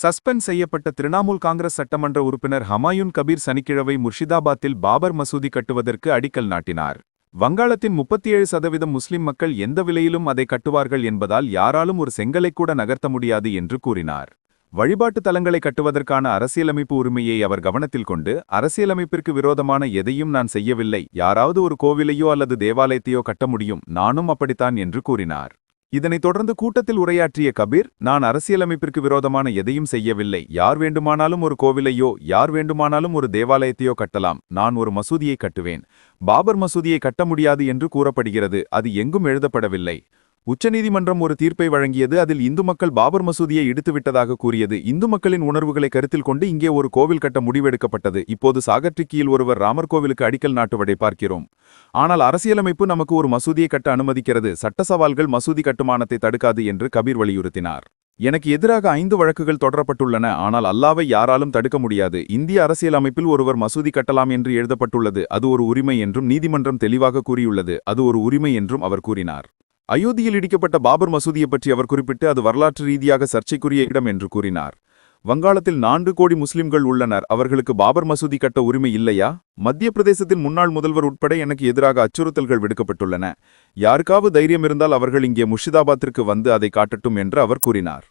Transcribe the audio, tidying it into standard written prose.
Suspend செய்யப்பட்ட திரிணாமுல் காங்கிரஸ் சட்டமன்ற உறுப்பினர் ஹமாயூன் கபீர் சனிக்கிழமை முர்ஷிதாபாத்தில் பாபர் மசூதி கட்டுவதற்கு அடிக்கல் நாட்டினார். வங்காளத்தின் 37% முஸ்லிம் மக்கள் எந்த விலையிலும் அதை கட்டுவார்கள் என்பதால் யாராலும் ஒரு செங்கலை கூட நகர்த்த முடியாது என்று கூறினார். வழிபாட்டு தலங்களை கட்டுவதற்கான அரசியலமைப்பு உரிமையை அவர் கவனத்தில் கொண்டு, அரசியலமைப்பிற்கு விரோதமான எதையும் நான் செய்யவில்லை, யாராவது ஒரு கோவிலையோ அல்லது தேவாலயத்தையோ கட்ட முடியும், நானும் அப்படித்தான் என்று கூறினார். இதனைத் தொடர்ந்து கூட்டத்தில் உரையாற்றிய கபீர், நான் அரசியலமைப்பிற்கு விரோதமான எதையும் செய்யவில்லை, யார் வேண்டுமானாலும் ஒரு கோவிலையோ யார் வேண்டுமானாலும் ஒரு தேவாலயத்தையோ கட்டலாம், நான் ஒரு மசூதியை கட்டுவேன். பாபர் மசூதியை கட்ட முடியாது என்று கூறப்படுகிறது, அது எங்கும் எழுதப்படவில்லை. உச்சநீதிமன்றம் ஒரு தீர்ப்பை வழங்கியது, அதில் இந்து மக்கள் பாபர் மசூதியை இடித்துவிட்டதாக கூறியது. இந்து மக்களின் உணர்வுகளை கருத்தில் கொண்டு இங்கே ஒரு கோவில் கட்ட முடிவெடுக்கப்பட்டது. இப்போது சாகர்டிக்கியில் ஒருவர் ராமர் கோவிலுக்கு அடிக்கல் நாட்டுவதை பார்க்கிறோம். ஆனால் அரசியலமைப்பு நமக்கு ஒரு மசூதியை கட்ட அனுமதிக்கிறது, சட்ட சவால்கள் மசூதி கட்டுமானத்தை தடுக்காது என்று கபீர் வலியுறுத்தினார். எனக்கு எதிராக 5 வழக்குகள் தொடரப்பட்டுள்ளன, ஆனால் அல்லாவை யாராலும் தடுக்க முடியாது. இந்திய அரசியலமைப்பில் ஒருவர் மசூதி கட்டலாம் என்று எழுதப்பட்டுள்ளது, அது ஒரு உரிமை என்றும் நீதிமன்றம் தெளிவாக கூறியுள்ளது, அது ஒரு உரிமை என்றும் அவர் கூறினார். அயோத்தியில் இடிக்கப்பட்ட பாபர் மசூதியை பற்றி அவர் குறிப்பிட்டு, அது வரலாற்று ரீதியாக சர்ச்சைக்குரிய இடம் என்று கூறினார். வங்காளத்தில் 4 கோடி முஸ்லிம்கள் உள்ளனர், அவர்களுக்கு பாபர் மசூதி கட்ட உரிமை இல்லையா? மத்திய பிரதேசத்தின் முன்னாள் முதல்வர் உட்பட எனக்கு எதிராக அச்சுறுத்தல்கள் விடுக்கப்பட்டுள்ளன. யாருக்காவது தைரியம் இருந்தால் அவர்கள் இங்கே முர்ஷிதாபாத்திற்கு வந்து அதை காட்டட்டும் என்று அவர் கூறினார்.